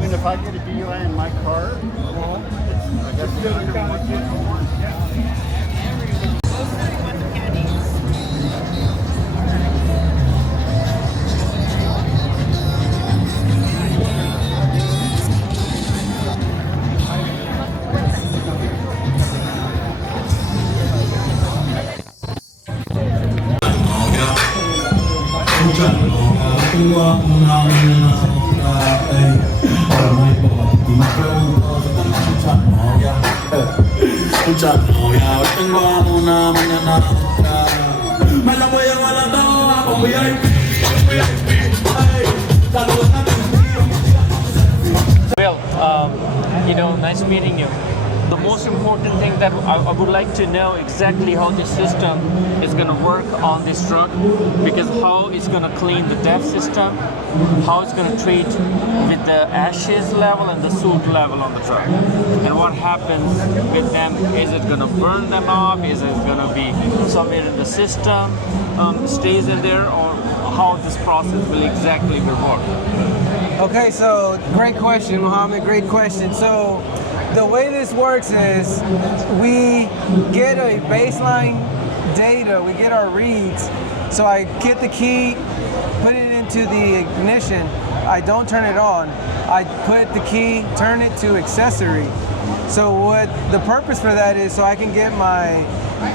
even if I get a DUI in my car, I guess it's under Ya tengo una mañana otra. Me la voy a llevar a toa, VIP. Well, nice meeting you. The most important thing that I would like to know exactly how this system is going to work on this truck, because how it's going to clean the DEF system, how it's going to treat with the ashes level and the soot level on the truck, and what happens with them. Is it going to burn them off? Is it going to be somewhere in the system, stays in there, or how this process will exactly work? Okay, so great question, Mohammed, great question. So the way this works is we get a baseline data, we get our reads. So I get the key, put it into the ignition. I don't turn it on. I put the key, turn it to accessory. So what the purpose for that is so I can get my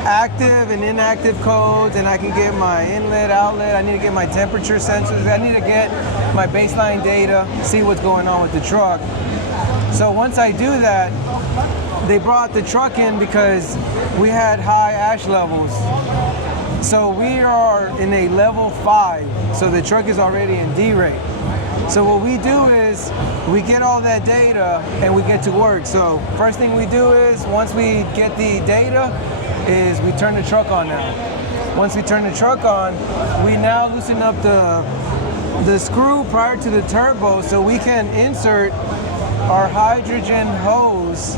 active and inactive codes, and I can get my inlet, outlet. I need to get my temperature sensors. I need to get my baseline data, see what's going on with the truck. So once I do that, they brought the truck in because we had high ash levels. So we are in a level 5, so the truck is already in D-rate. So what we do is we get all that data and we get to work. So first thing we do is once we get the data is we turn the truck on now. Once we turn the truck on, we now loosen up the screw prior to the turbo so we can insert our hydrogen hose.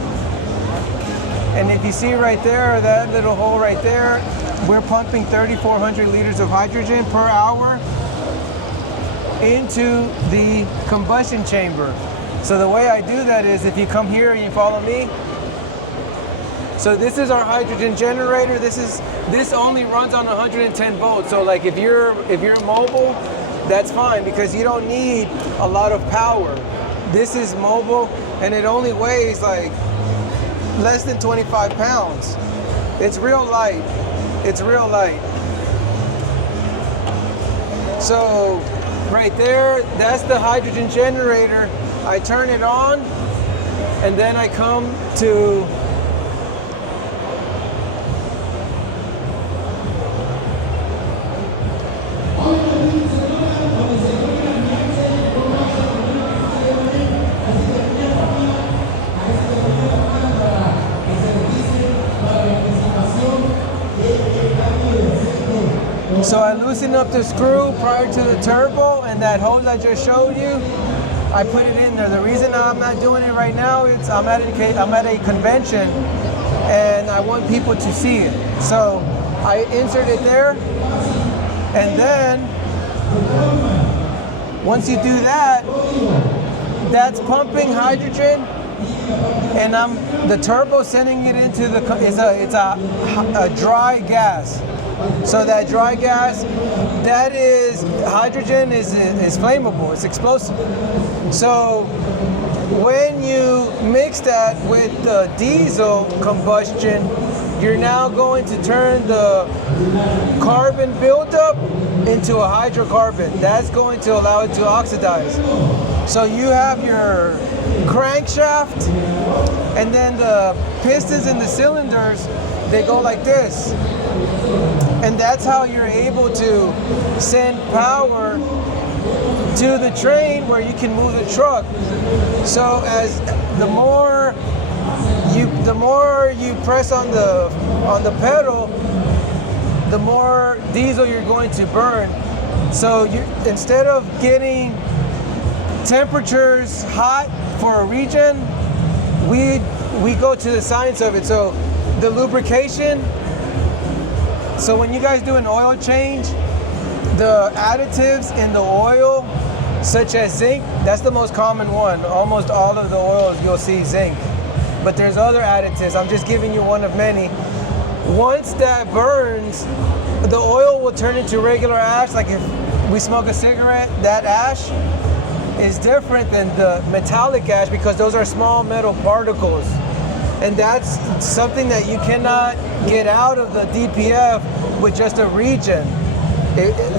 And if you see right there, that little hole right there, we're pumping 3,400 liters of hydrogen per hour into the combustion chamber. So the way I do that is if you come here and you follow me. So this is our hydrogen generator. This only runs on 110 volts. So like if you're mobile, that's fine because you don't need a lot of power. This is mobile and it only weighs like less than 25 pounds. It's real light. It's real light. So right there, that's the hydrogen generator. I turn it on and then I come to So I loosen up the screw prior to the turbo, and that hose I just showed you, I put it in there. The reason I'm not doing it right now is I'm at a convention and I want people to see it. So I insert it there, and then once you do that, that's pumping hydrogen, and the turbo sending it into it's a dry gas. So that dry gas, that is hydrogen is flammable, it's explosive. So when you mix that with the diesel combustion, you're now going to turn the carbon buildup into a hydrocarbon. That's going to allow it to oxidize. So you have your crankshaft, and then the pistons and the cylinders, they go like this. And that's how you're able to send power to the train where you can move the truck. So as the more you press on the pedal, the more diesel you're going to burn. So instead of getting temperatures hot for a region, we go to the science of it. So the lubrication. So when you guys do an oil change, the additives in the oil such as zinc. That's the most common one. Almost all of the oils you'll see zinc. But there's other additives. I'm just giving you one of many. Once that burns, the oil will turn into regular ash. Like if we smoke a cigarette, that ash is different than the metallic ash because those are small metal particles. And that's something that you cannot get out of the DPF with just a regen.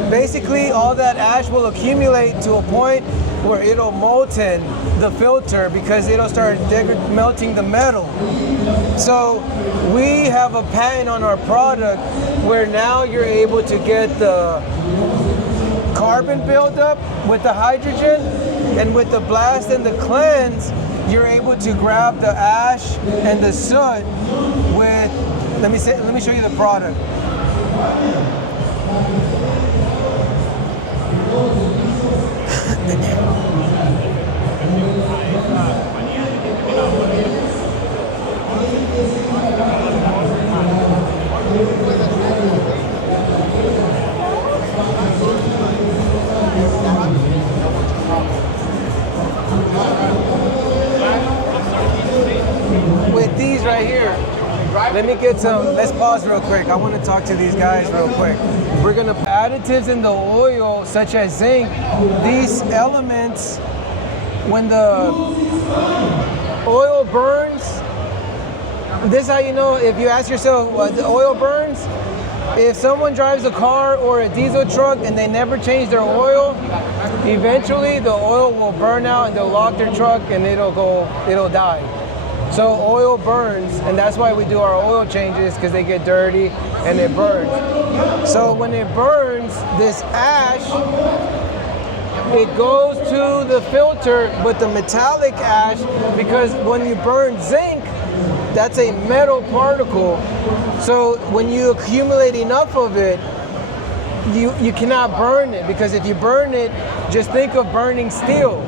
Basically, all that ash will accumulate to a point where it'll molten the filter because it'll start melting the metal. So we have a patent on our product where now you're able to get the carbon buildup with the hydrogen, and with the blast and the cleanse, you're able to grab the ash and the soot with, let me show you the product. With these right here, let me get some, let's pause real quick. I want to talk to these guys real quick. We're gonna put additives in the oil, such as zinc. These elements, when the oil burns, this is how you know, if you ask yourself what the oil burns, if someone drives a car or a diesel truck and they never change their oil, eventually the oil will burn out and they'll lock their truck and it'll die. So oil burns, and that's why we do our oil changes, because they get dirty and it burns. So when it burns, this ash, it goes to the filter with the metallic ash, because when you burn zinc, that's a metal particle. So when you accumulate enough of it, you cannot burn it, because if you burn it, just think of burning steel.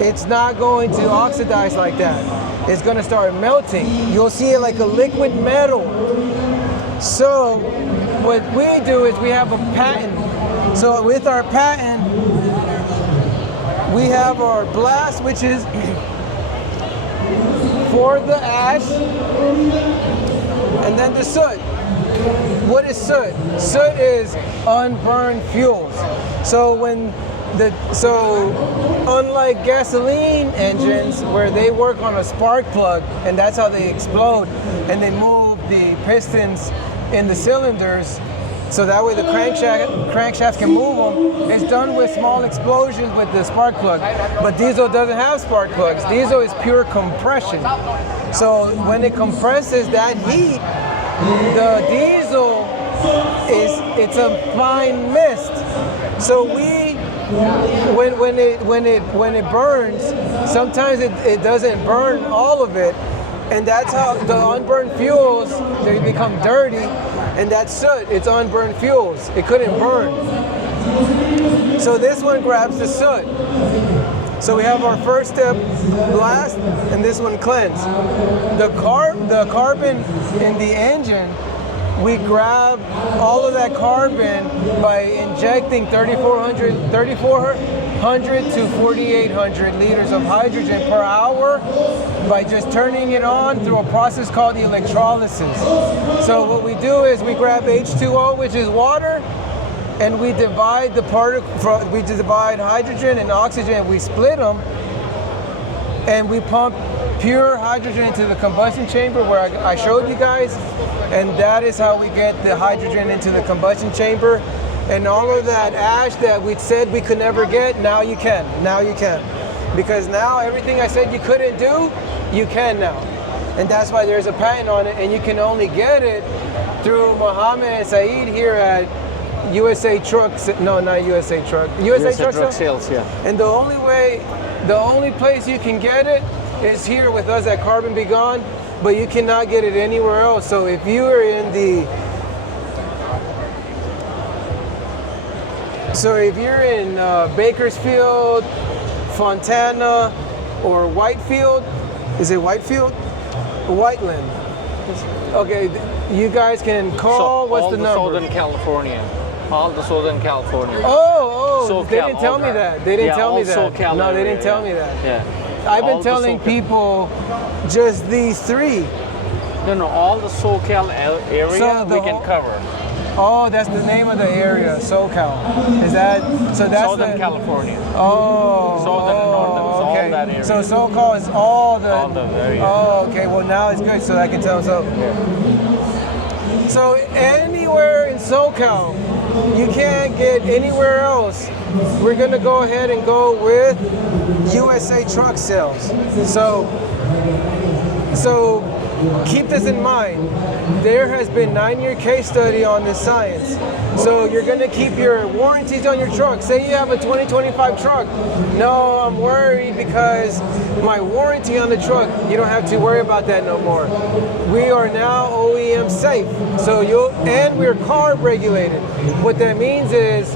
It's not going to oxidize like that. It's going to start melting. You'll see it like a liquid metal. So what we do is we have a patent. So with our patent, we have our blast, which is for the ash, and then the soot. What is soot? Soot is unburned fuels. So unlike gasoline engines where they work on a spark plug and that's how they explode, and they move the pistons in the cylinders so that way the crankshaft can move them, it's done with small explosions with the spark plug. But diesel doesn't have spark plugs. Diesel is pure compression. So when it compresses that heat, the diesel it's a fine mist. So when it burns, sometimes it doesn't burn all of it, and that's how the unburned fuels, they become dirty, and that's soot. It's unburned fuels. It couldn't burn. So this one grabs the soot. So we have our first step blast, and this one cleanse. The carbon in the engine, we grab all of that carbon by injecting 3,400 to 4,800 liters of hydrogen per hour by just turning it on through a process called electrolysis. So what we do is we grab H2O, which is water, and we divide we divide hydrogen and oxygen, we split them, and we pump pure hydrogen into the combustion chamber where I showed you guys, and that is how we get the hydrogen into the combustion chamber. And all of that ash that we said we could never get, now you can. Because now everything I said you couldn't do, you can now. And that's why there's a patent on it, and you can only get it through Mohammed and Saeed here at USA Trucks. No, not USA Truck. USA Truck Sales, yeah. And the only place you can get it is here with us at Carbon Be Gone, but you cannot get it anywhere else. So if you are in Bakersfield, Fontana, or Whitefield, is it Whitefield? Whiteland. Okay, you guys can call. So what's all the number? Southern California. All the Southern California. Oh, SoCal, they didn't tell all me that. They didn't Yeah, tell all me that. SoCal No, they area, didn't tell yeah. me that. Yeah. I've been All the telling SoCal. people just these three. No, all the SoCal area So we the can whole- cover. Oh, that's the name of the area, SoCal. Is that so? That's Southern the, California. Oh, Southern and northern, it's all okay. that area. So SoCal is all the. All the area. Oh, okay. Well, now it's good, so I can tell. So anywhere in SoCal, you can't get anywhere else. We're gonna go ahead and go with USA Truck Sales. So keep this in mind. There has been 9-year case study on this science. So you're gonna keep your warranties on your truck. Say you have a 2025 truck. No, I'm worried because my warranty on the truck, you don't have to worry about that no more. We are now OEM safe. And we're CARB regulated. What that means is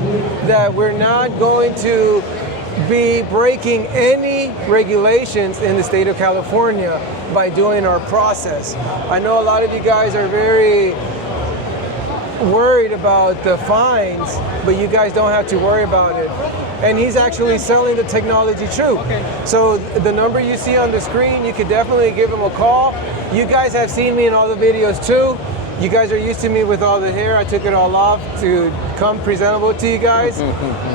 that we're not going to be breaking any regulations in the state of California by doing our process. I know a lot of you guys are very worried about the fines, but you guys don't have to worry about it. And he's actually selling the technology true. So the number you see on the screen, you could definitely give him a call. You guys have seen me in all the videos too. You guys are used to me with all the hair. I took it all off to come presentable to you guys.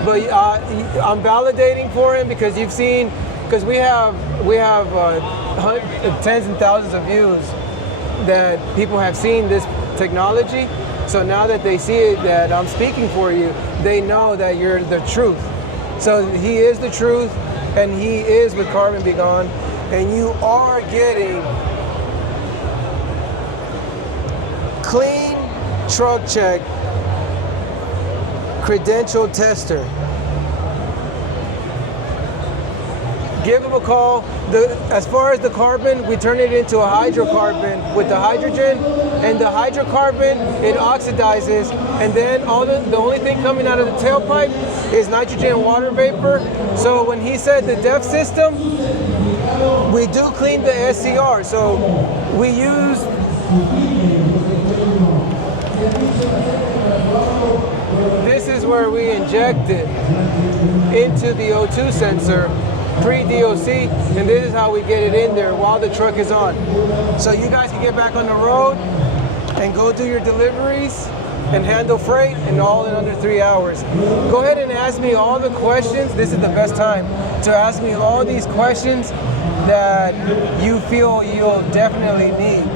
But I'm validating for him because you've seen, because we have tens and thousands of views that people have seen this technology. So now that they see it, that I'm speaking for you, they know that you're the truth. So he is the truth, and he is with Carbon Be Gone, and you are getting clean truck check credential tester. Give them a call. As far as the carbon, we turn it into a hydrocarbon with the hydrogen, and the hydrocarbon, it oxidizes, and then the only thing coming out of the tailpipe is nitrogen and water vapor. So when he said the DEF system, we do clean the SCR. So we use this is where we inject it into the O2 sensor pre-DOC, and this is how we get it in there while the truck is on. So you guys can get back on the road and go do your deliveries and handle freight and all in under 3 hours. Go ahead and ask me all the questions. This is the best time to ask me all these questions that you feel you'll definitely need.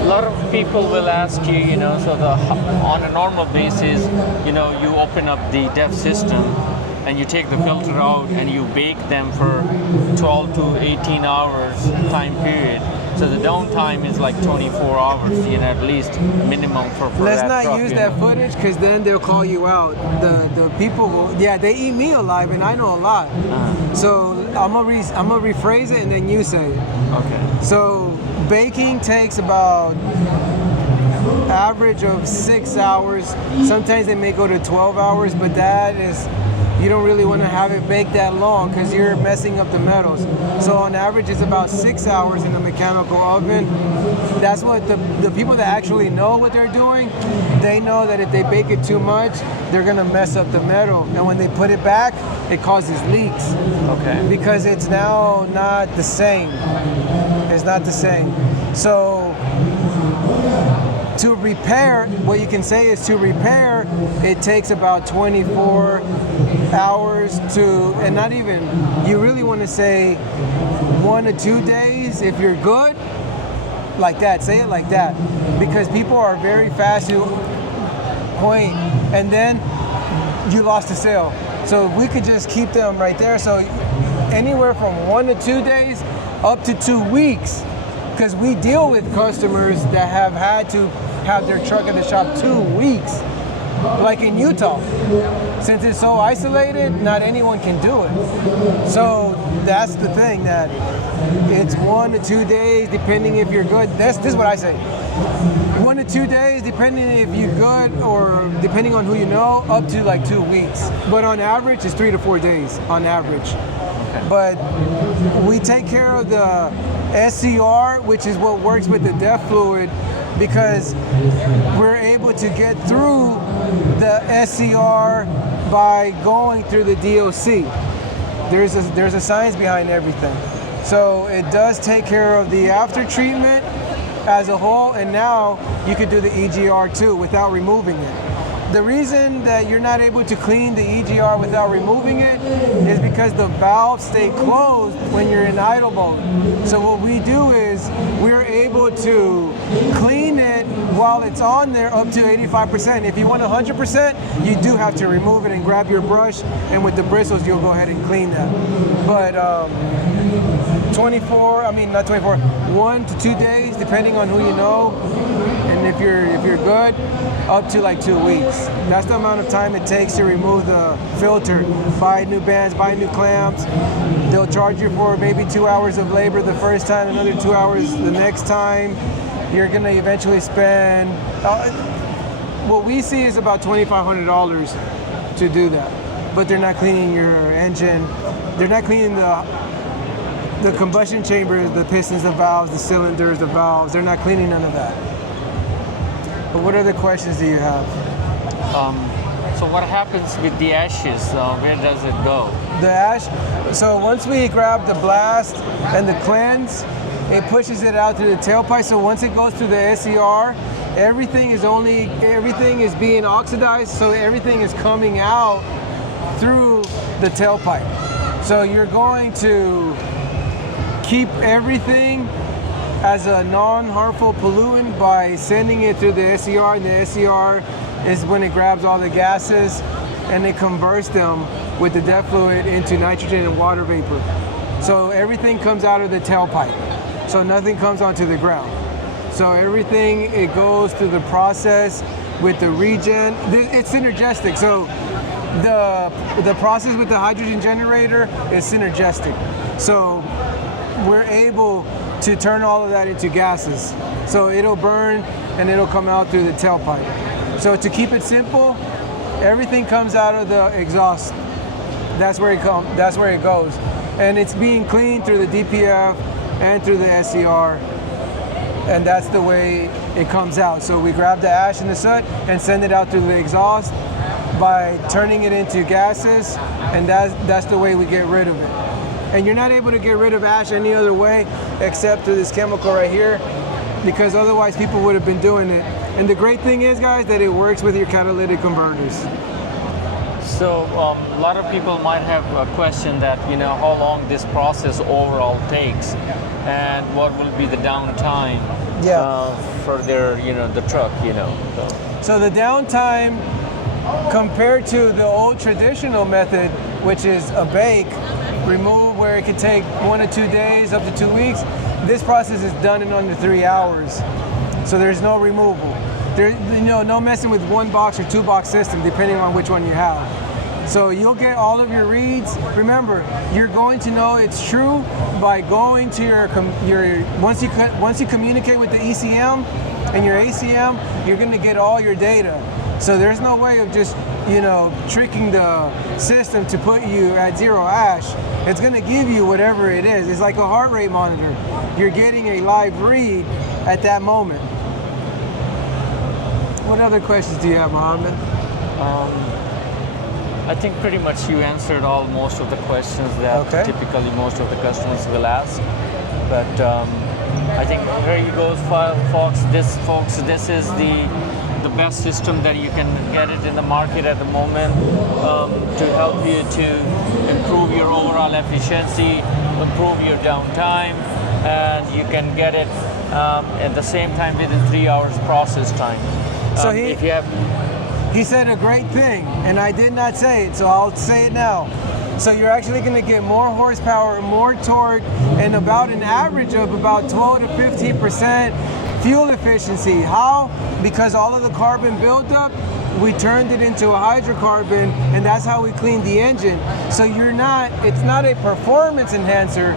A lot of people will ask you, on a normal basis, you open up the DEF system and you take the filter out and you bake them for 12 to 18 hours time period. So the downtime is like 24 hours, at least minimum for Let's that not truck, use that footage, because then they'll call you out. The people will, they eat me alive, and I know a lot. So I'm gonna rephrase it, and then you say it. Okay. So baking takes about average of 6 hours. Sometimes they may go to 12 hours, but that is, you don't really want to have it baked that long because you're messing up the metals. So on average, it's about 6 hours in a mechanical oven. That's what the people that actually know what they're doing, they know that if they bake it too much, they're gonna mess up the metal. And when they put it back, it causes leaks. Okay. Because it's now not the same. It's not the same. So to repair, what you can say is to repair, it takes about 24 hours to, and not even, you really want to say 1 to 2 days if you're good, like that, say it like that. Because people are very fast to point, and then you lost the sale. So we could just keep them right there. So anywhere from 1 to 2 days up to 2 weeks. Because we deal with customers that have had to have their truck at the shop 2 weeks, like in Utah. Since it's so isolated, not anyone can do it. So that's the thing, that it's 1 to 2 days, depending if you're good. This is what I say. 1 to 2 days, depending if you're good, or depending on who you know, up to like 2 weeks. But on average, it's 3 to 4 days on average. Okay. But we take care of the SCR, which is what works with the DEF fluid. because we're able to get through the SCR by going through the DOC. There's a science behind everything. So it does take care of the after treatment as a whole, and now you could do the EGR too without removing it. The reason that you're not able to clean the EGR without removing it is because the valves stay closed when you're in idle mode. So what we do is we're able to clean it while it's on there up to 85%. If you want 100%, you do have to remove it and grab your brush, and with the bristles, you'll go ahead and clean that. But 1 to 2 days, depending on who you know, and if you're good, up to like 2 weeks. That's the amount of time it takes to remove the filter. Buy new bands, buy new clamps. They'll charge you for maybe 2 hours of labor the first time, another 2 hours the next time. You're gonna eventually spend, what we see is about $2,500 to do that. But they're not cleaning your engine. They're not cleaning the combustion chambers, the pistons, the valves, the cylinders, the valves. They're not cleaning none of that. But what other questions do you have? So what happens with the ashes? Where does it go? The ash, so once we grab the blast and the cleanse, it pushes it out through the tailpipe. So once it goes through the SCR, everything is being oxidized, so everything is coming out through the tailpipe. So you're going to keep everything as a non-harmful pollutant by sending it through the SCR, and the SCR is when it grabs all the gases and it converts them with the DEF fluid into nitrogen and water vapor. So everything comes out of the tailpipe. So nothing comes onto the ground. So everything, it goes through the process with the regen. It's synergistic. So the process with the hydrogen generator is synergistic. So we're able to turn all of that into gases. So it'll burn and it'll come out through the tailpipe. So to keep it simple, everything comes out of the exhaust. That's where it goes. And it's being cleaned through the DPF and through the SCR. And that's the way it comes out. So we grab the ash and the soot and send it out through the exhaust by turning it into gases, and that's the way we get rid of it. And you're not able to get rid of ash any other way except through this chemical right here, because otherwise people would have been doing it. And the great thing is, guys, that it works with your catalytic converters. So a lot of people might have a question that, how long this process overall takes and what will be the downtime for their, the truck, So the downtime compared to the old traditional method, which is a bake, remove, where it could take 1 to 2 days, up to 2 weeks, this process is done in under 3 hours. So there's no removal. There's no messing with 1 box or 2 box system, depending on which one you have. So you'll get all of your reads. Remember, you're going to know it's true by going to your once you communicate with the ECM and your ACM, you're going to get all your data. So there's no way of just tricking the system to put you at 0 ash. It's going to give you whatever it is. It's like a heart rate monitor. You're getting a live read at that moment. What other questions do you have, Mohammed? I think pretty much you answered most of the questions that typically most of the customers will ask. But I think here you go, folks. This is the best system that you can get it in the market at the moment to help you to improve your overall efficiency, improve your downtime, and you can get it at the same time within 3 hours process time. So he said a great thing, and I did not say it, so I'll say it now. So you're actually going to get more horsepower, more torque, and about an average of about 12 to 15% fuel efficiency. How? Because all of the carbon buildup, we turned it into a hydrocarbon, and that's how we cleaned the engine. So it's not a performance enhancer,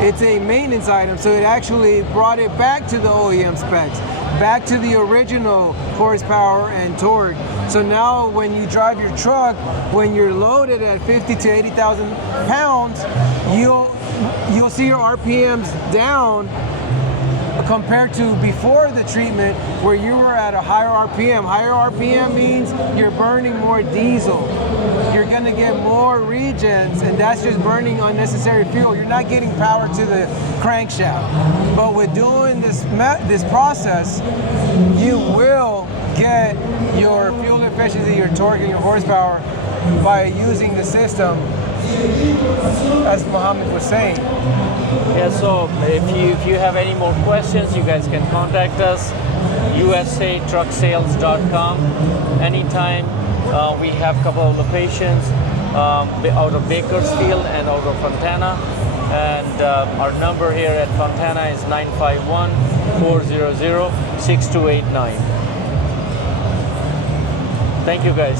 it's a maintenance item. So it actually brought it back to the OEM specs, back to the original horsepower and torque. So now when you drive your truck, when you're loaded at 50 to 80,000 pounds, you'll see your RPMs down compared to before the treatment where you were at a higher RPM. Higher RPM means you're burning more diesel. You're going to get more regens, and that's just burning unnecessary fuel. You're not getting power to the crankshaft. But with doing this process, you will get your fuel efficiency, your torque, and your horsepower by using the system, as Mohammed was saying. Yeah, so if you have any more questions, you guys can contact us, usatrucksales.com. Anytime. We have a couple of locations out of Bakersfield and out of Fontana. And our number here at Fontana is 951-400-6289. Thank you, guys.